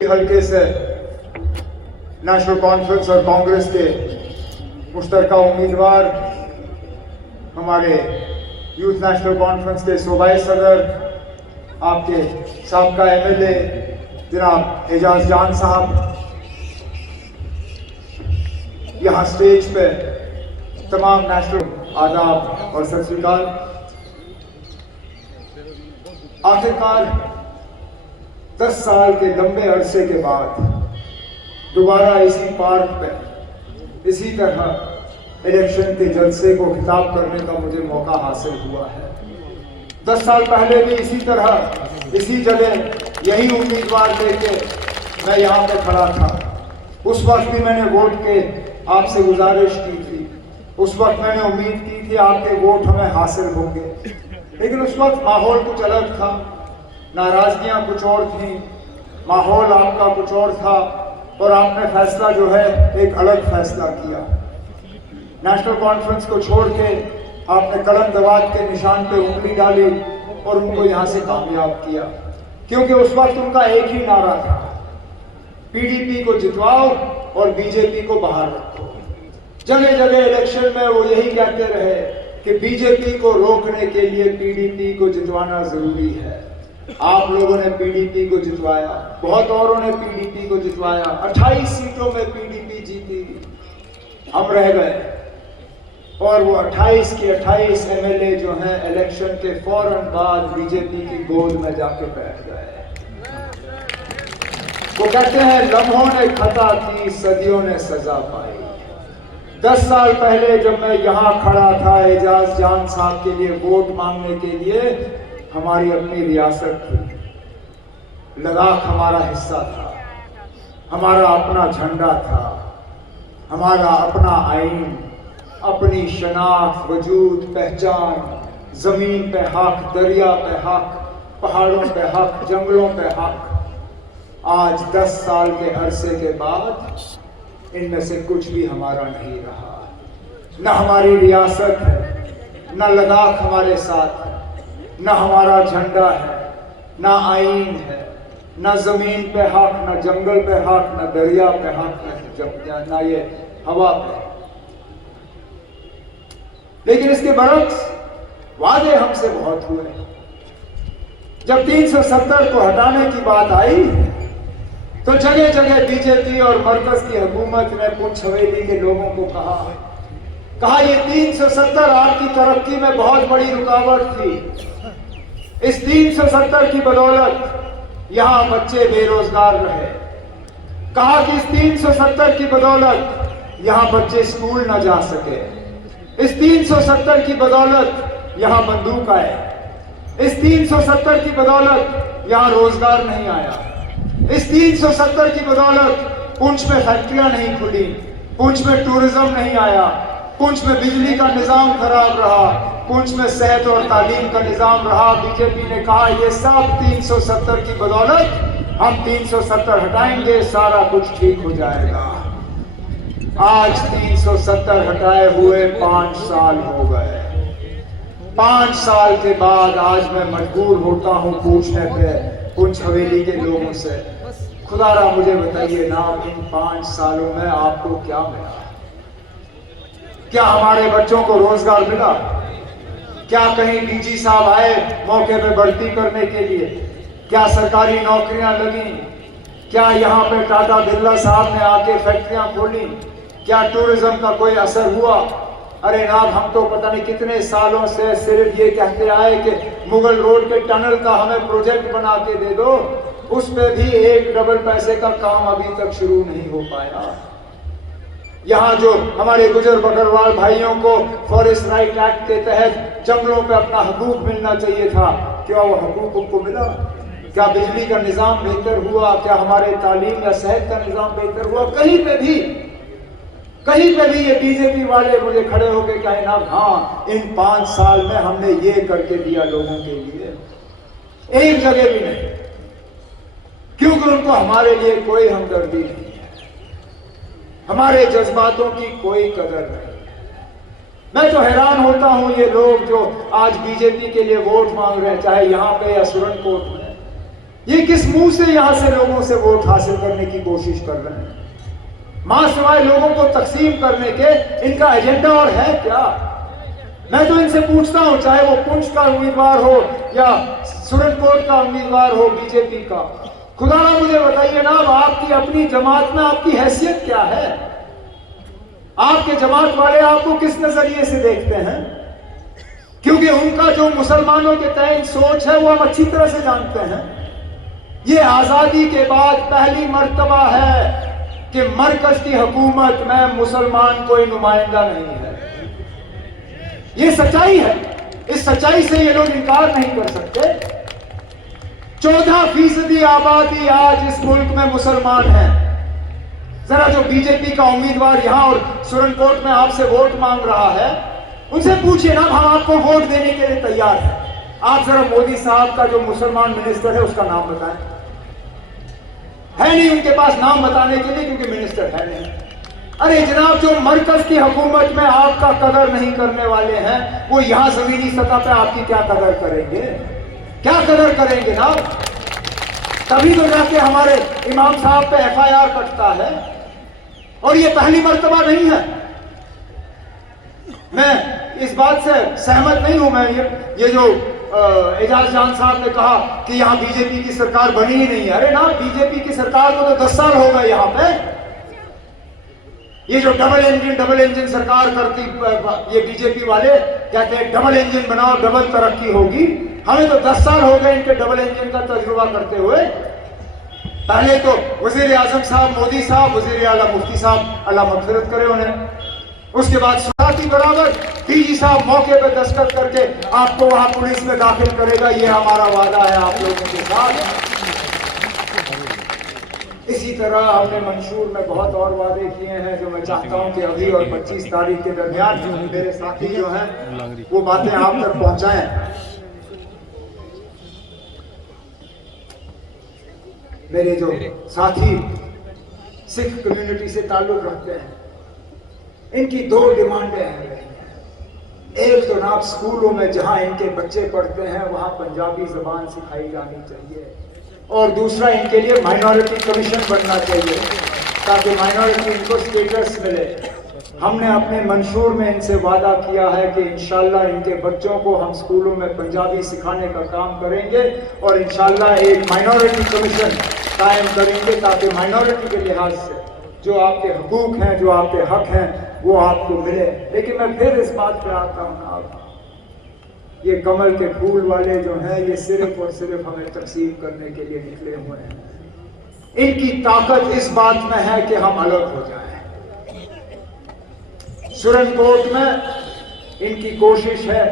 हल्के से national conference और कांग्रेस के मुश्तरका उम्मीदवार हमारे यूथ नेशनल कॉन्फ्रेंस के सूबाई सदर, आपके साबका एमएलए जनाब एजाज जान साहब, यहाँ स्टेज पे तमाम नेशनल आदाब और सत श्री अकाल। आखिरकार 10 साल के लंबे अरसे के बाद दोबारा इसी पार्क पे इसी तरह इलेक्शन के जलसे को खिताब करने का मुझे मौका हासिल हुआ है। 10 साल पहले भी इसी तरह इसी जगह यही उम्मीदवार लेके मैं यहाँ पे खड़ा था। उस वक्त भी मैंने वोट के आपसे गुजारिश की थी, उस वक्त मैंने उम्मीद की थी आपके वोट हमें हासिल होंगे, लेकिन उस वक्त माहौल कुछ अलग था, नाराजगियां कुछ और थी, माहौल आपका कुछ और था और आपने फैसला जो है एक अलग फैसला किया। नेशनल कॉन्फ्रेंस को छोड़ के आपने कलम दवात के निशान पे उंगली डाली और उनको यहाँ से कामयाब किया, क्योंकि उस वक्त उनका एक ही नारा था, पीडीपी को जितवाओ और बीजेपी को बाहर रखो। जगह जगह इलेक्शन में वो यही कहते रहे कि बीजेपी को रोकने के लिए पीडीपी को जितवाना जरूरी है। आप लोगों ने पीडीपी को जितवाया, बहुत औरों ने पीडीपी को जितवाया, 28 सीटों में पीडीपी जीती, हम रह गए और वो 28 के 28 एमएलए जो हैं इलेक्शन के फौरन बाद बीजेपी की गोद में जाके बैठ गए। वो कहते हैं लम्हों ने खता की, सदियों ने सजा पाई। 10 साल पहले जब मैं यहाँ खड़ा था एजाज जान साहब के लिए वोट मांगने के लिए, हमारी अपनी रियासत थी, लद्दाख हमारा हिस्सा था, हमारा अपना झंडा था, हमारा अपना आईन, अपनी शनाख्त, वजूद, पहचान, जमीन पे हक, दरिया पे हक, पहाड़ों पे हक, जंगलों पे हक। आज 10 साल के अरसे के बाद इनमें से कुछ भी हमारा नहीं रहा। न हमारी रियासत है, न लद्दाख हमारे साथ है, न हमारा झंडा है, न आईन है, न जमीन पे हक, न जंगल पे हक, न दरिया पे हक, न ये हवा पे। लेकिन इसके बरक्स वादे हमसे बहुत हुए। जब 370 को हटाने की बात आई तो जगह जगह बीजेपी और मरकज की हुकूमत ने पुंछ हवेली के लोगों को कहा ये 370 आपकी तरक्की में बहुत बड़ी रुकावट थी। इस 370 की बदौलत यहाँ बच्चे बेरोजगार रहे। कहा कि इस 370 की बदौलत यहाँ बच्चे स्कूल न जा सके। इस 370 की बदौलत यहाँ बंदूक आए। इस 370 की बदौलत यहाँ रोजगार नहीं आया। इस 370 की बदौलत पुंछ में फैक्ट्रियां नहीं खुली, पुंछ में टूरिज्म नहीं आया, पुंछ में बिजली का निजाम खराब रहा, पुंछ में सेहत और तालीम का निजाम रहा। बीजेपी ने कहा ये सब 370 की बदौलत, हम 370 हटाएंगे, सारा कुछ ठीक हो जाएगा। आज 370 हटाए हुए 5 साल हो गए। 5 साल के बाद आज मैं मजबूर होता हूं पूछने पे पुंछ हवेली के लोगों से, खुदारा मुझे बताइए ना, इन 5 सालों में आपको क्या मिला? क्या हमारे बच्चों को रोजगार मिला? क्या कहीं डीजी साहब आए मौके पे भर्ती करने के लिए? क्या सरकारी नौकरियां लगी? क्या यहाँ पे टाटा बिरला साहब ने आके फैक्ट्रियां खोली? क्या टूरिज्म का कोई असर हुआ? अरे नाब, हम तो पता नहीं कितने सालों से सिर्फ ये कहते आए कि मुगल रोड के टनल का हमें प्रोजेक्ट बना के दे दो, उस पे भी एक डबल पैसे का काम अभी तक शुरू नहीं हो पाया। यहाँ जो हमारे गुजर बकरवाल भाइयों को फॉरेस्ट राइट एक्ट के तहत जंगलों पे अपना हकूक मिलना चाहिए था, क्या वो हकूक उनको मिला? क्या बिजली का निजाम बेहतर हुआ? क्या हमारे तालीम या सेहत का निजाम बेहतर हुआ? कहीं पे भी ये बीजेपी वाले मुझे खड़े होकर कहे ना, हाँ इन 5 साल में हमने ये करके दिया लोगों के लिए, एक जगह भी नहीं, क्योंकि उनको हमारे लिए कोई हमदर्दी नहीं है, हमारे जज्बातों की कोई कदर नहीं है। मैं तो हैरान होता हूं ये लोग जो आज बीजेपी के लिए वोट मांग रहे हैं, चाहे यहां पे या सुरनकोट में, ये किस मुंह से यहां से लोगों से वोट हासिल करने की कोशिश कर रहे हैं? मां सिवाय लोगों को तकसीम करने के इनका एजेंडा और है क्या? मैं तो इनसे पूछता हूं, चाहे वो पुंछ का उम्मीदवार हो या सुरनकोट का उम्मीदवार हो बीजेपी का, खुदा ना मुझे बताइए ना, अब आपकी अपनी जमात में आपकी हैसियत क्या है? आपके जमात वाले आपको किस नजरिए से देखते हैं? क्योंकि उनका जो मुसलमानों के तय सोच है वो हम अच्छी तरह से जानते हैं। ये आजादी के बाद पहली मर्तबा है कि मरकज की हुकूमत में मुसलमान कोई नुमाइंदा नहीं है। ये सच्चाई है, इस सच्चाई से ये लोग इनकार नहीं कर सकते। 14% आबादी आज इस मुल्क में मुसलमान है। जरा जो बीजेपी का उम्मीदवार यहां और सुरनकोट में आपसे वोट मांग रहा है, उनसे पूछिए ना, हम आपको वोट देने के लिए तैयार हैं। आप जरा मोदी साहब का जो मुसलमान मिनिस्टर है उसका नाम बताएं। है नहीं उनके पास नाम बताने के लिए, क्योंकि मिनिस्टर है नहीं। अरे जनाब, जो मरकज की हुकूमत में आपका कदर नहीं करने वाले हैं, वो यहां जमीनी सतह पे आपकी क्या कदर करेंगे? क्या कदर करेंगे ना? तभी तो जाके हमारे इमाम साहब पे FIR कटता है। और ये पहली मर्तबा नहीं है। मैं इस बात से सहमत नहीं हूं। मैं ये जो एजाज जान साहब ने कहा कि यहां बीजेपी की सरकार बनी ही नहीं है। अरे ना, बीजेपी की सरकार को तो 10 साल हो गए यहां पे। ये जो डबल इंजन सरकार करती, ये बीजेपी वाले कहते हैं डबल इंजन बनाओ, डबल तरक्की होगी। हमें तो 10 साल हो गए इनके डबल इंजन का तजुर्बा करते हुए। पहले तो वजीर आजम साहब, मोदी साहब, वजीर आला मुफ्ती साहब, अल्लाह मगफिरत करे उन्हें। उसके बाद साथी बराबर DG साहब मौके पर दस्तखत करके आपको वहां पुलिस में दाखिल करेगा। ये हमारा वादा है आप लोगों के साथ। इसी तरह हमने मंशूर में बहुत और वादे किए हैं, जो मैं चाहता हूं कि अभी और 25 तारीख के दरमियान मेरे साथी जो हैं वो बातें आप तक पहुंचाएं। मेरे जो साथी सिख कम्युनिटी से ताल्लुक रखते हैं, इनकी 2 डिमांडें हैं। एक तो ना, स्कूलों में जहां इनके बच्चे पढ़ते हैं वहां पंजाबी जबान सिखाई जानी चाहिए, और दूसरा इनके लिए माइनॉरिटी कमीशन बनना चाहिए ताकि माइनॉरिटी इनको स्टेटस मिले। हमने अपने मंशूर में इनसे वादा किया है कि इंशाल्लाह इनके बच्चों को हम स्कूलों में पंजाबी सिखाने का काम करेंगे, और इंशाल्लाह एक माइनॉरिटी कमीशन कायम करेंगे ताकि माइनॉरिटी के लिहाज से जो आपके हुकूक हैं, जो आपके हक हैं, वो आपको मिले। लेकिन मैं फिर इस बात पे आता हूँ ना, ये कमल के फूल वाले जो हैं, ये सिर्फ और सिर्फ हमें तकसीम करने के लिए निकले हुए हैं। इनकी ताकत इस बात में है कि हम अलग हो जाएं। सुरनकोट में इनकी कोशिश है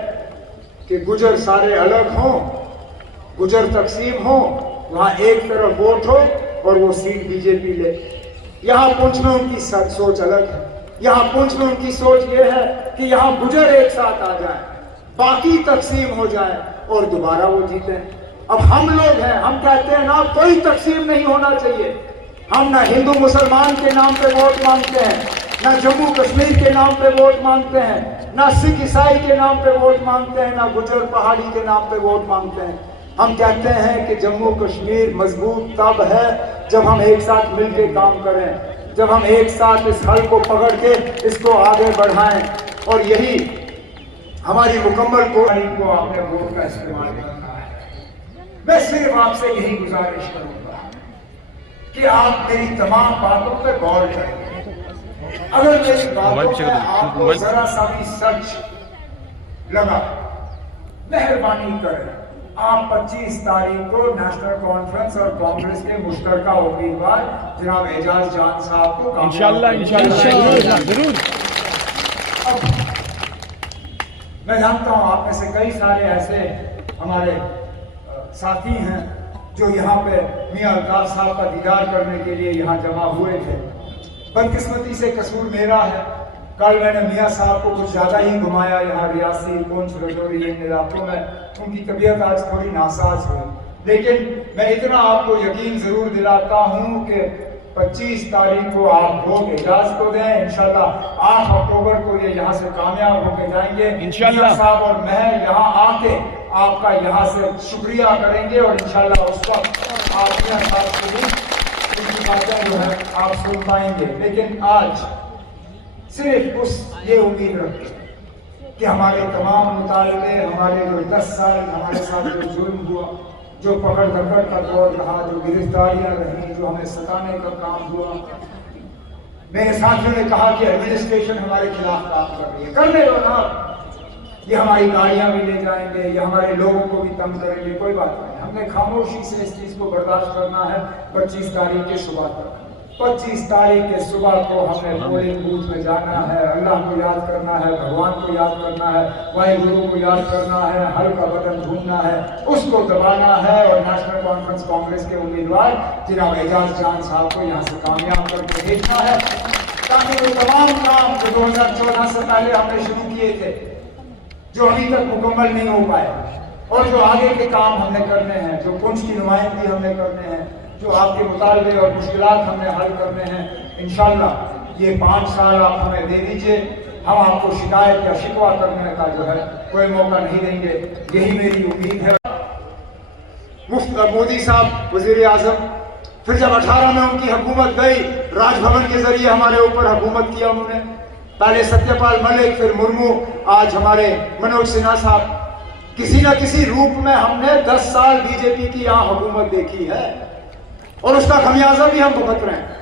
कि गुजर सारे अलग हों, गुजर तकसीम हो, वहां एक तरफ वोट हो और वो सीट बीजेपी ले। यहां पुंछ में उनकी सोच अलग है। यहां पुंछ में उनकी सोच ये है कि यहां गुजर एक साथ आ जाए, बाकी तकसीम हो जाए और दोबारा वो जीते। अब हम लोग हैं, हम कहते हैं ना, कोई तकसीम नहीं होना चाहिए। हम ना हिंदू मुसलमान के नाम पे वोट मांगते हैं, ना जम्मू कश्मीर के नाम पे वोट मांगते हैं, ना सिख ईसाई के नाम पे वोट मांगते हैं, ना गुजर पहाड़ी के नाम पे वोट मांगते हैं। हम कहते हैं कि जम्मू कश्मीर मजबूत तब है जब हम एक साथ मिलकर काम करें, जब हम एक साथ इस हल को पकड़ के इसको आगे बढ़ाएं, और यही हमारी मुकम्मल कोशिश को आपने वोट का इस्तेमाल करना है। मैं सिर्फ आपसे यही गुजारिश करूंगा कि आप मेरी तमाम बातों पर गौर करें। अगर मेरी बातों में आपको जरा सा भी सच लगा, मेहरबानी करें, आप 25 तारीख को नेशनल कॉन्फ्रेंस और कांग्रेस के मुश्तरका उम्मीदवार जनाब एजाज जान साहब को इंशाल्लाह जरूर। मैं जानता हूं आप में से कई सारे ऐसे हमारे साथी हैं जो यहाँ पे मियां अल्ताफ साहब का दीदार करने के लिए यहाँ जमा हुए थे। बदकिस्मती से कसूर मेरा है, कल मैंने मियां साहब को कुछ ज्यादा ही घुमाया यहाँ रियासी, पुंछ, रजौरी इन इलाकों में। उनकी तबीयत आज थोड़ी नासाज हुई, लेकिन मैं इतना आपको यकीन जरूर दिलाता हूँ कि 25 तारीख को आप वोट एजाज को दें। इंशाल्लाह 8 अक्टूबर को ये यहाँ से कामयाब होकर जाएंगे इंशाल्लाह। साहब और मैं यहाँ आके आपका यहाँ से शुक्रिया करेंगे और इंशाल्लाह उस वक्त आपने साथ सुनी, उनकी बातें जो है आप सुन पाएंगे। लेकिन आज सिर्फ उस ये उम्मीद रखें कि हमारे तमाम मुतालबे, हमारे जो 10 साल हमारे साथ जो जुल्म हुआ, जो पकड़ धकड़ का दौर रहा, जो गिरफ्तारियां रही, जो हमें सताने का काम हुआ, मेरे साथियों ने कहा कि एडमिनिस्ट्रेशन हमारे खिलाफ काम कर रही है। करने दो ना, ये हमारी गाड़ियां भी ले जाएंगे, ये हमारे लोगों को भी तंग करेंगे, कोई बात नहीं। हमने खामोशी से इस चीज को बर्दाश्त करना है। 25 तारीख की सुबह तक, 25 तारीख के सुबह को हमने पोलिंग बूथ में जाना है, अल्लाह को याद करना है, भगवान को याद करना है, वाहिगुरु को याद करना है, हर का बटन ढूंढना है, उसको दबाना है और नेशनल कॉन्फ्रेंस कांग्रेस के उम्मीदवार जनाब एजाज जान साहब को यहाँ से कामयाब करके भेजना है, ताकि वो तमाम काम जो 2014 से पहले हमने शुरू किए थे, जो अभी तक मुकम्मल नहीं हो पाए, और जो आगे के काम हमने करने हैं, जो पुंछ की नुमाइंदगी हमने करने हैं, जो आपके मुतालबे और मुश्किलात हमने हल करने हैं, इंशाअल्लाह ये 5 साल आप हमें दे दीजिए, हम आपको शिकायत या शिकवा करने का जो है कोई मौका नहीं देंगे, यही मेरी उम्मीद है। मुफ्त मोदी साहब वजीर आजम, फिर जब 18 में उनकी हुकूमत गई, राजभवन के जरिए हमारे ऊपर हुकूमत किया उन्होंने, पहले सत्यपाल मलिक, फिर मुर्मू, आज हमारे मनोज सिन्हा साहब। किसी न किसी रूप में हमने 10 साल बीजेपी की यहाँ हुकूमत देखी है और उसका खमियाजा भी हम भुगत रहे हैं।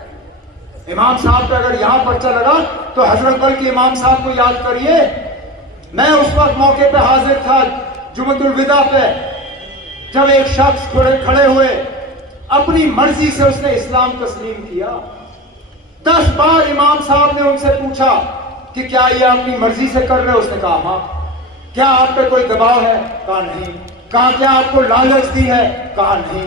इमाम साहब पे अगर यहाँ पर्चा लगा तो हजरत बल के इमाम साहब को याद करिए। मैं उस वक्त मौके पे हाजिर था जुमतुल विदा पे, जब एक शख्स खड़े हुए, अपनी मर्जी से उसने इस्लाम तस्लीम किया। 10 बार इमाम साहब ने उनसे पूछा कि क्या ये अपनी मर्जी से कर रहे हो? उसने कहा हाँ। क्या आप पे कोई दबाव है? कहा नहीं। कहा क्या आपको लालच दी है? कहा नहीं।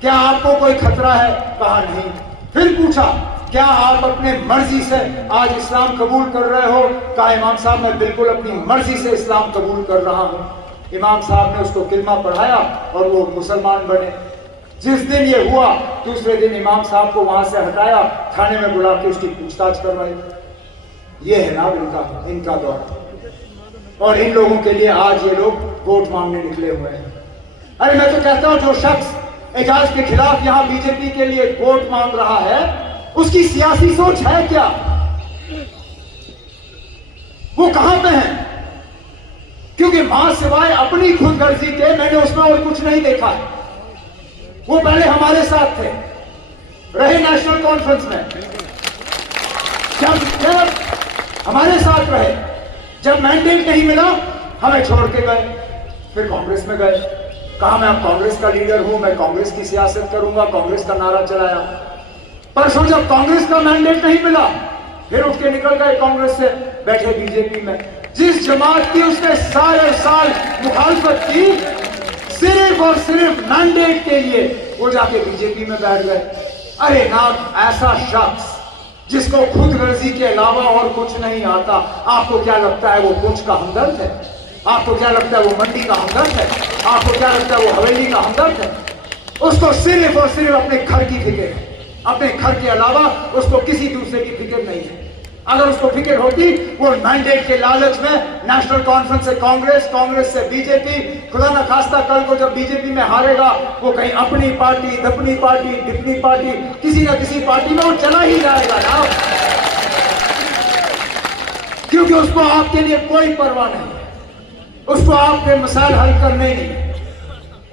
क्या आपको कोई खतरा है? कहा नहीं। फिर पूछा क्या आप अपने मर्जी से आज इस्लाम कबूल कर रहे हो? कहा इमाम साहब मैं बिल्कुल अपनी मर्जी से इस्लाम कबूल कर रहा हूं। इमाम साहब ने उसको किलमा पढ़ाया और वो मुसलमान बने। जिस दिन ये हुआ दूसरे दिन इमाम साहब को वहां से हटाया, थाने में बुला के उसकी पूछताछ करवाई। ये है ना इनका दौर। और इन लोगों के लिए आज ये लोग वोट मांगने निकले हुए हैं। अरे मैं तो कहता हूं जो शख्स एजाज के खिलाफ यहां बीजेपी के लिए वोट मांग रहा है, उसकी सियासी सोच है क्या? वो कहां पे है? क्योंकि मां सिवाय अपनी खुदगर्जी के मैंने उसमें और कुछ नहीं देखा है। वो पहले हमारे साथ थे, रहे नेशनल कॉन्फ्रेंस में, जब हमारे साथ रहे, जब मैंडेट नहीं मिला हमें छोड़ के गए, फिर कांग्रेस में गए। कहा मैं अब कांग्रेस का लीडर हूं, मैं कांग्रेस की सियासत करूंगा, कांग्रेस का नारा चलाया। परसों जब कांग्रेस का मैंडेट नहीं मिला फिर उठ के निकल गए कांग्रेस से, बैठे बीजेपी में। जिस जमात की उसने सारे साल मुखालफत की, सिर्फ और सिर्फ मैंडेट के लिए वो जाके बीजेपी में बैठ गए। अरे ना, ऐसा शख्स जिसको खुद गर्जी के अलावा और कुछ नहीं आता, आपको क्या लगता है वो पुंछ का हमदर्द है? आपको क्या लगता है वो मंडी का हमदर्द है? आपको क्या लगता है वो हवेली का हमदर्द है? उसको सिर्फ और सिर्फ अपने घर की फिक्र है, अपने घर के अलावा उसको किसी दूसरे की फिक्र नहीं है। अगर उसको फिक्र होती वो मैंडेट के लालच में नेशनल कॉन्फ्रेंस से कांग्रेस, कांग्रेस से बीजेपी, खुदा न खास्ता कल को जब बीजेपी में हारेगा वो कहीं अपनी पार्टी, दपनी पार्टी, डिपनी पार्टी, किसी न किसी पार्टी में वो चला ही जाएगा ना, क्योंकि उसको आपके लिए कोई परवाह नहीं है। उसको आपके मसाइल हल करने ही नहीं,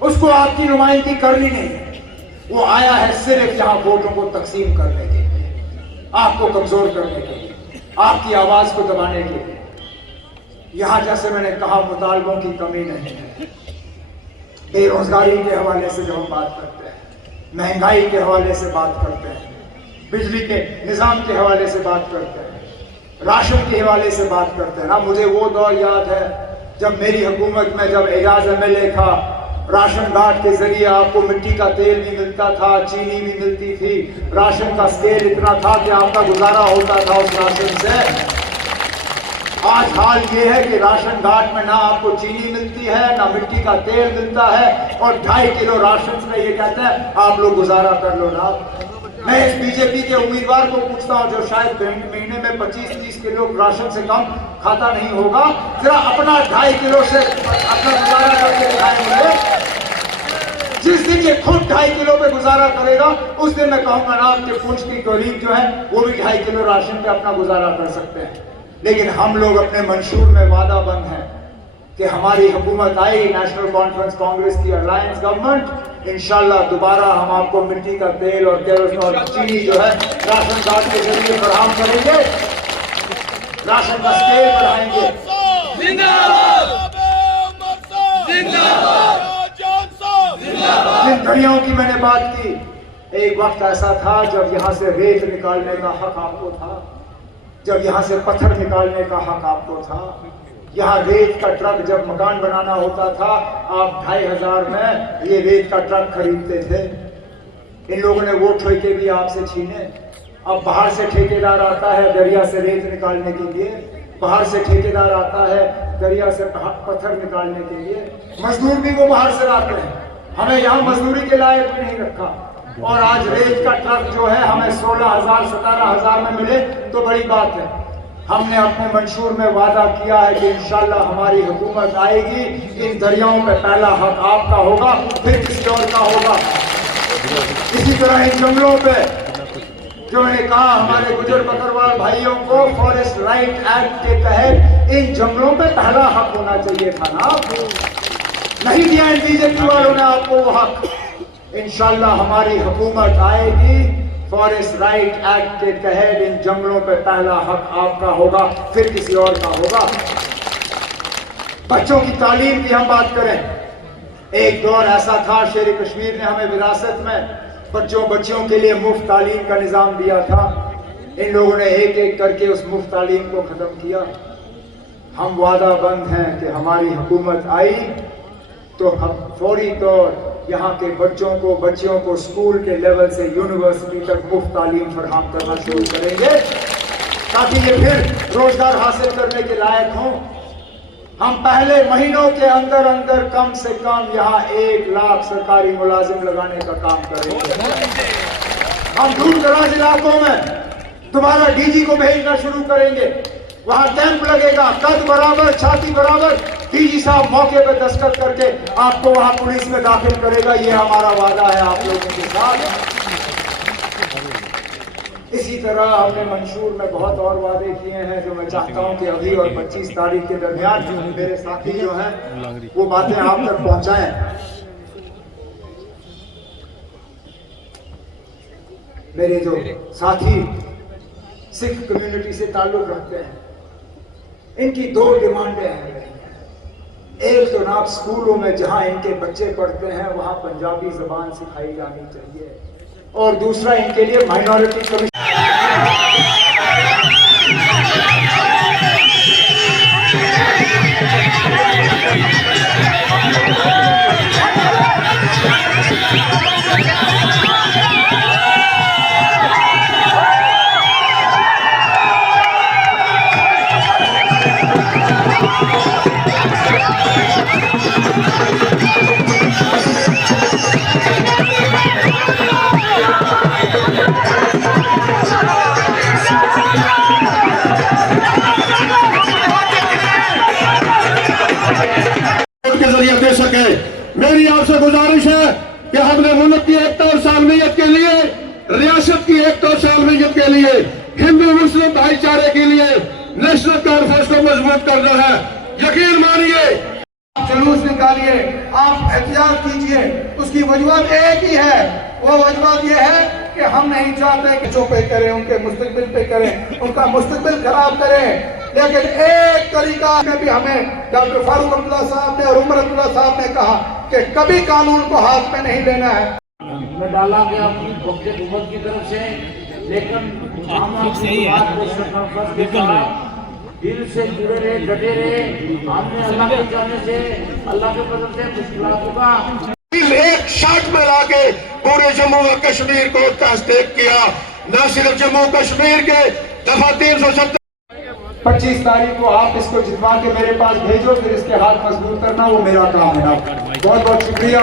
उसको आपकी नुमाइंदगी करनी नहीं है। वो आया है सिर्फ यहाँ वोटों को तकसीम करने के लिए, आपको कमजोर करने के लिए, आपकी आवाज को दबाने के लिए। यहां जैसे मैंने कहा मुतालबों की कमी नहीं है। बेरोजगारी के हवाले से जब हम बात करते हैं, महंगाई के हवाले से बात करते हैं, बिजली के निजाम के हवाले से बात करते हैं, राशन के हवाले से बात करते हैं ना। मुझे वो दौर याद है जब मेरी हुकूमत में, जब एजाज एमएलए था, राशन कार्ड के जरिए आपको मिट्टी का तेल भी मिलता था, चीनी भी मिलती थी, राशन का तेल इतना था कि आपका गुजारा होता था उस राशन से। आज हाल ये है कि राशन कार्ड में ना आपको चीनी मिलती है, ना मिट्टी का तेल मिलता है, और 2.5 किलो राशन में ये कहते हैं आप लोग गुजारा कर लो ना। मैं इस बीजेपी के उम्मीदवार को पूछता हूं जो शायद महीने में 25-30 किलो राशन से कम खाता नहीं होगा, जरा अपना 2.5 किलो से अपना गुजारा करके दिखाएंगे। जिस दिन ये खुद 2.5 किलो पे गुजारा करेगा, उस दिन मैं कहूंगा ना आपके पुंछ की गरीब जो है वो भी 2.5 किलो राशन पे अपना गुजारा कर सकते हैं। लेकिन हम लोग अपने मंशूर में वादा बंद हैं कि हमारी हुकूमत आई, नेशनल कॉन्फ्रेंस कांग्रेस की अलायंस गवर्नमेंट, इंशाल्लाह दोबारा हम आपको मिट्टी का तेल और केरोसिन और चीनी जो है राशन कार्ड के जरिए फराहम करेंगे, राशन का स्केल बढ़ाएंगे। जिन घड़ियों की मैंने बात की, एक वक्त ऐसा था जब यहाँ से रेत निकालने का हक आपको था, जब यहाँ से पत्थर निकालने का हक आपको था। यहाँ रेत का ट्रक जब मकान बनाना होता था, आप 2500 में ये रेत का ट्रक खरीदते थे। इन लोगों ने वो ठेके भी आपसे छीने। अब बाहर से ठेकेदार आता है दरिया से रेत निकालने के लिए, बाहर से ठेकेदार आता है दरिया से पत्थर निकालने के लिए, मजदूर भी वो बाहर से लाते हैं। हमें यहाँ मजदूरी के लायक भी नहीं रखा, और आज रेत का ट्रक जो है हमें 16,000 17,000 में मिले तो बड़ी बात है। हमने अपने मंशूर में वादा किया है कि इंशाल्लाह हमारी हुकूमत आएगी, इन दरियाओं पे पहला हक आपका होगा, फिर किसी और का होगा। इसी तरह इन जंगलों पे जो मैंने कहा, हमारे गुजर बकरवाल भाइयों को फॉरेस्ट राइट एक्ट के तहत इन जंगलों पे पहला हक होना चाहिए था ना, नहीं दिया इन बीजेपी वालों ने आपको वो हक। इंशाल्लाह हमारी हुकूमत आएगी, फॉरेस्ट राइट एक्ट के तहत इन जंगलों पे पहला हक आपका होगा, फिर किसी और का होगा। बच्चों की तालीम की हम बात करें, एक दौर ऐसा था शेर कश्मीर ने हमें विरासत में बच्चों के लिए मुफ्त तालीम का निजाम दिया था। इन लोगों ने एक एक करके उस मुफ्त तालीम को खत्म किया। हम वादा बंद हैं कि हमारी हुकूमत आई तो हम फौरी तौर यहाँ के बच्चियों को स्कूल के लेवल से यूनिवर्सिटी तक मुफ्त तालीम फराहम करना शुरू करेंगे, ताकि ये फिर रोजगार हासिल करने के लायक हों। हम पहले महीनों के अंदर अंदर कम से कम यहाँ 1 लाख सरकारी मुलाजिम लगाने का काम करेंगे। हम दूर दराज इलाकों में दोबारा डीजी को भेजना शुरू करेंगे, वहां कैंप लगेगा, कद बराबर छाती बराबर, डीजी साहब मौके पर दस्तखत करके आपको वहां पुलिस में दाखिल करेगा। ये हमारा वादा है आप लोगों के साथ। इसी तरह हमने मंशूर में बहुत और वादे किए हैं जो मैं चाहता हूं कि अभी और 25 तारीख के दरमियान मेरे साथी जो हैं वो बातें आप तक पहुंचाएं। मेरे जो साथी सिख कम्युनिटी से ताल्लुक रखते हैं, इनकी 2 डिमांडें हैं। एक तो ना स्कूलों में जहां इनके बच्चे पढ़ते हैं वहां पंजाबी जबान सिखाई जानी चाहिए, और दूसरा इनके लिए माइनॉरिटी कमीशन। दे सके। मेरी आपसे गुजारिश है कि हमने मुल्क की एकता और सालमियत के लिए, रियासत की एकता और सालमियत के लिए, हिंदू मुस्लिम भाईचारे के लिए नेशनल कॉन्फ्रेंस को मजबूत करना है। यकीन मानिए, जुलूस निकालिए, आप एहतियात कीजिए, उसकी वजूहत एक ही है। वो वजूहत ये है कि हम नहीं चाहते कि बच्चों पे करें, उनके मुस्तकबिल पे करें, उनका मुस्तकबिल खराब करें। लेकिन एक तरीका में भी हमें डॉक्टर फारूक अब्दुल्ला साहब ने और उमर अब्दुल्ला साहब ने कहा कि कभी कानून को हाथ में नहीं लेना है। में डाला गया हुकूमत की तरफ से, लेकिन हम अपनी बात को सफल के साथ दिल से जुड़े रहे, डटे रहे। हमने अल्लाह के जाने से, अल्लाह के फजल से मुश्किलातों का एक शर्ट में लाके पूरे जम्मू और कश्मीर को तस्दीक किया। न सिर्फ जम्मू कश्मीर के दफा 370 25 तारीख को आप इसको जितवा के मेरे पास भेजो, फिर इसके हाथ मजबूत करना वो मेरा काम है। बहुत बहुत शुक्रिया।